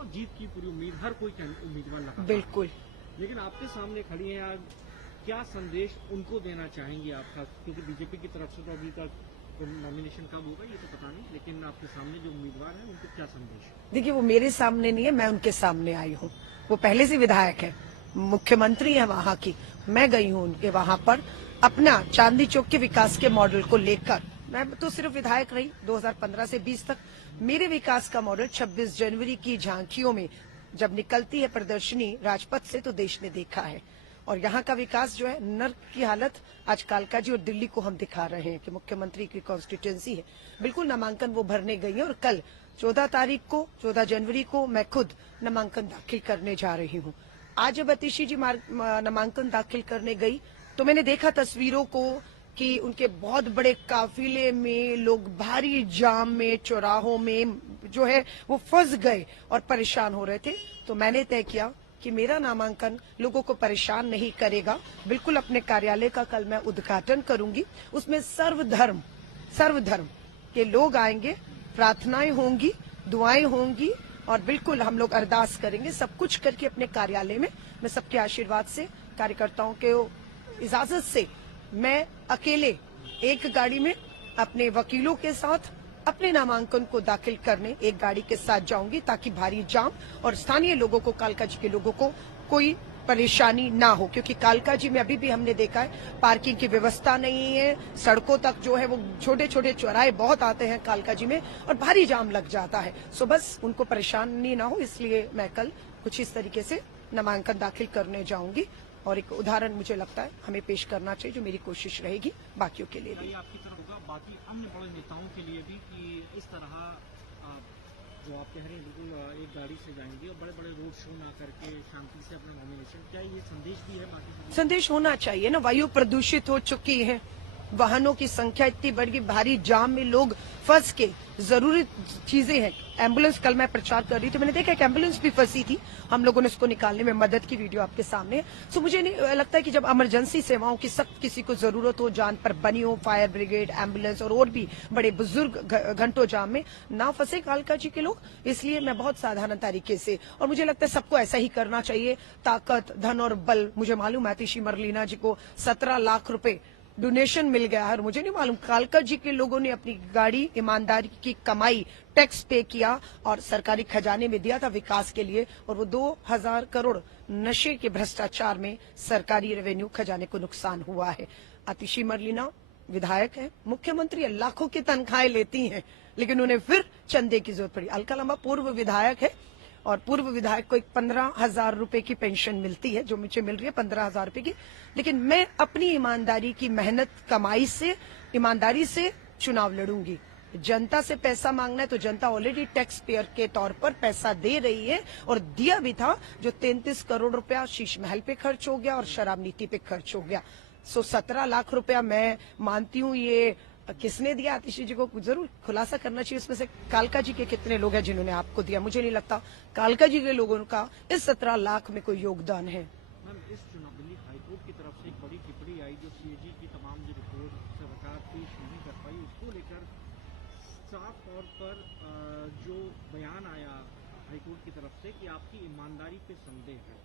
और जीत की पूरी उम्मीद हर कोई उम्मीदवार लगा। बिल्कुल। लेकिन आपके सामने खड़ी हैं आज, क्या संदेश उनको देना चाहेंगे आप? क्योंकि बीजेपी की तरफ से तो अभी तक नॉमिनेशन कब होगा ये तो पता नहीं, लेकिन आपके सामने जो उम्मीदवार हैं उनको क्या संदेश? देखिए, वो मेरे सामने नहीं है, मैं उनके सामने आई हूँ। वो पहले से विधायक है, मुख्यमंत्री है वहाँ की। मैं गई हूँ उनके वहाँ पर अपना चांदनी चौक के विकास के मॉडल को लेकर। मैं तो सिर्फ विधायक रही 2015 से 20 तक। मेरे विकास का मॉडल 26 जनवरी की झांकियों में जब निकलती है प्रदर्शनी राजपथ से, तो देश ने देखा है। और यहाँ का विकास जो है, नर्क की हालत आज कालका जी और दिल्ली को हम दिखा रहे हैं कि मुख्यमंत्री की कॉन्स्टिट्यूंसी है। बिल्कुल नामांकन वो भरने गई है और कल 14 जनवरी को मैं खुद नामांकन दाखिल करने जा रही हूँ। आज जब अतिशी जी नामांकन दाखिल करने गई तो मैंने देखा तस्वीरों को कि उनके बहुत बड़े काफिले में लोग भारी जाम में, चौराहों में जो है वो फंस गए और परेशान हो रहे थे। तो मैंने तय किया कि मेरा नामांकन लोगों को परेशान नहीं करेगा। बिल्कुल अपने कार्यालय का कल मैं उद्घाटन करूंगी। उसमें सर्वधर्म के लोग आएंगे, प्रार्थनाएं होंगी, दुआएं होंगी और बिल्कुल हम लोग अरदास करेंगे। सब कुछ करके अपने कार्यालय में मैं सबके आशीर्वाद से, कार्यकर्ताओं के इजाजत से, मैं अकेले एक गाड़ी में अपने वकीलों के साथ अपने नामांकन को दाखिल करने एक गाड़ी के साथ जाऊंगी, ताकि भारी जाम और स्थानीय लोगों को, कालका जी के लोगों को कोई परेशानी ना हो। क्योंकि कालका जी में अभी भी हमने देखा है पार्किंग की व्यवस्था नहीं है। सड़कों तक जो है वो छोटे छोटे चौराहे बहुत आते हैं कालका जी में और भारी जाम लग जाता है। सो बस उनको परेशानी ना हो, इसलिए मैं कल कुछ इस तरीके से नामांकन दाखिल करने जाऊंगी। और एक उदाहरण मुझे लगता है हमें पेश करना चाहिए, जो मेरी कोशिश रहेगी बाकियों के लिए भी। आपकी तरफ होगा बाकी अन्य बड़े नेताओं के लिए भी कि इस तरह जो आप कह रहे हैं बिल्कुल एक गाड़ी से जाएंगे और बड़े बड़े रोड शो ना करके शांति से अपना नॉमिनेशन, क्या ये संदेश भी है? बाकी संदेश होना चाहिए ना। वायु प्रदूषित हो चुकी है, वाहनों की संख्या इतनी बढ़ गई, भारी जाम में लोग फंस के, जरूरी चीजें हैं। एम्बुलेंस, कल मैं प्रचार कर रही थी, मैंने देखा एक एम्बुलेंस भी फंसी थी, हम लोगों ने उसको निकालने में मदद की, वीडियो आपके सामने है। सो मुझे नहीं लगता है कि जब इमरजेंसी सेवाओं की सख्त किसी को जरूरत हो, जान पर बनी हो, फायर ब्रिगेड, एम्बुलेंस और भी बड़े बुजुर्ग घंटों जाम में ना फंसे कालका जी के लोग। इसलिए मैं बहुत साधारण तरीके से, और मुझे लगता है सबको ऐसा ही करना चाहिए। ताकत, धन और बल, मुझे मालूम है आतिशी मरलीना जी को 17 लाख रुपए डोनेशन मिल गया है और मुझे नहीं मालूम कालका जी के लोगों ने अपनी गाड़ी, ईमानदारी की कमाई, टैक्स पे किया और सरकारी खजाने में दिया था विकास के लिए। और वो 2000 करोड़ नशे के भ्रष्टाचार में सरकारी रेवेन्यू खजाने को नुकसान हुआ है। आतिशी मरलीना विधायक है, मुख्यमंत्री लाखों की तनख्वाहें लेती हैं, लेकिन उन्हें फिर चंदे की जरूरत पड़ी। अलका लांबा पूर्व विधायक है और पूर्व विधायक को 15,000 रुपए की पेंशन मिलती है, जो मुझे मिल रही है 15,000 रुपए की। लेकिन मैं अपनी ईमानदारी की मेहनत कमाई से, ईमानदारी से चुनाव लड़ूंगी। जनता से पैसा मांगना है तो जनता ऑलरेडी टैक्स पेयर के तौर पर पैसा दे रही है और दिया भी था। जो 33 करोड़ रुपया शीश महल पे खर्च हो गया और शराब नीति पे खर्च हो गया। सो 17 लाख रुपया मैं मानती हूँ ये किसने दिया, आतिशी जी को जरूर खुलासा करना चाहिए। उसमें से कालका जी के कितने लोग हैं जिन्होंने आपको दिया? मुझे नहीं लगता कालका जी के लोगों का इस 17 लाख में कोई योगदान है। मैम, इस चुनाव दिल्ली हाईकोर्ट की तरफ से एक बड़ी टिप्पणी आई, जो सीएजी की तमाम जो रिपोर्ट सरकार पेश नहीं कर पाई, उसको लेकर साफ तौर पर जो बयान आया हाईकोर्ट की तरफ से कि आपकी ईमानदारी पे संदेह है।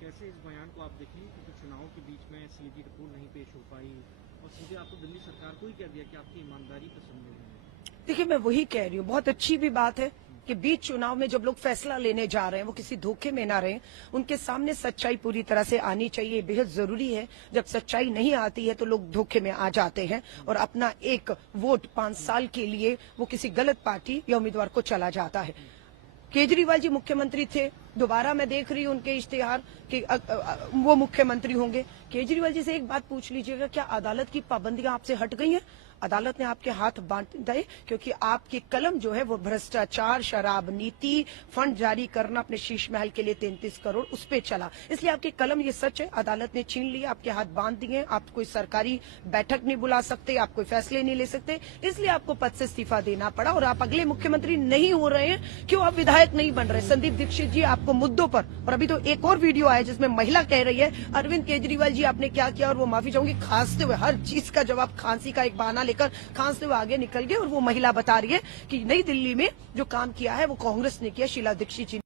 कैसे इस बयान को आप देखेंगे? क्योंकि चुनाव के बीच में सीएजी रिपोर्ट नहीं पेश हो पाई और सीधे आपको दिल्ली सरकार को ही कह दिया कि आपकी ईमानदारी पर संदेह है। देखिए, मैं वही कह रही हूँ, बहुत अच्छी भी बात है कि बीच चुनाव में जब लोग फैसला लेने जा रहे हैं वो किसी धोखे में ना रहें, उनके सामने सच्चाई पूरी तरह से आनी चाहिए, बेहद जरूरी है। जब सच्चाई नहीं आती है तो लोग धोखे में आ जाते हैं और अपना एक वोट 5 साल के लिए वो किसी गलत पार्टी या उम्मीदवार को चला जाता है। केजरीवाल जी मुख्यमंत्री थे, दोबारा मैं देख रही हूँ उनके इश्तेहार कि वो मुख्यमंत्री होंगे। केजरीवाल जी से एक बात पूछ लीजिएगा, क्या अदालत की पाबंदियां आपसे हट गई हैं? अदालत ने आपके हाथ बांध दिए क्योंकि आपकी कलम जो है वो भ्रष्टाचार, शराब नीति, फंड जारी करना अपने शीश महल के लिए 33 करोड़ उस पे चला। इसलिए आपकी कलम, ये सच है, अदालत ने छीन लिया, आपके हाथ बांध दिए। आप कोई सरकारी बैठक नहीं बुला सकते, आप कोई फैसले नहीं ले सकते, इसलिए आपको पद से इस्तीफा देना पड़ा और आप अगले मुख्यमंत्री नहीं हो रहे हैं। क्यों आप विधायक नहीं बन रहे? संदीप दीक्षित जी आपको मुद्दों पर, और अभी तो एक और वीडियो आया जिसमें महिला कह रही है अरविंद केजरीवाल जी आपने क्या किया, और वो माफी चाहूंगी खांसते हुए, हर चीज का जवाब खांसी का एक बहाना लेकर खांसते हुए आगे निकल गए और वो महिला बता रही है कि नई दिल्ली में जो काम किया है वो कांग्रेस ने किया, शीला दीक्षित जी